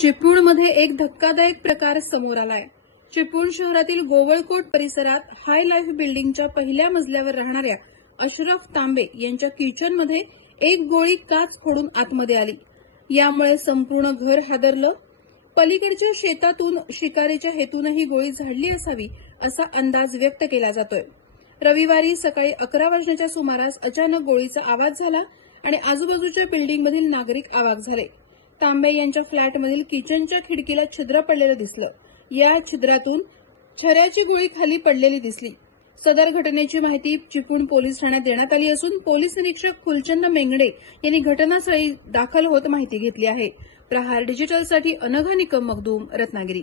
चिपळूणमध्ये एक धक्कादायक प्रकार समोर आलाय. चिपळूण शहरातील गोवळकोट परिसरात हाय लाईफ बिल्डिंगच्या पहिल्या मजल्यावर राहणाऱ्या अशरफ तांबे यांच्या किचनमध्ये एक गोळी काच फोडून आतमध्ये आली. यामुळे संपूर्ण घर हादरलं. पलीकडच्या शेतातून शिकारीच्या हेतून ही गोळी झाडली असावी असा अंदाज व्यक्त केला जातोय. रविवारी सकाळी अकरा वाजण्याच्या सुमारास अचानक गोळीचा आवाज झाला आणि आजूबाजूच्या बिल्डिंगमधील नागरिक आवाक झाले. तांबे यांच्या फ्लॅटमधील किचनच्या खिडकीला छिद्र पडलेलं दिसलं. या छिद्रातून छऱ्याची गोळी खाली पडलेली दिसली. सदर घटनेची माहिती चिपळूण पोलीस ठाण्यात देण्यात आली असून पोलीस निरीक्षक फुलचंद मेंगडे यांनी घटनास्थळी दाखल होत माहिती घेतली आहे. प्रहार डिजिटलसाठी अनघा निकम मगदूम रत्नागिरी.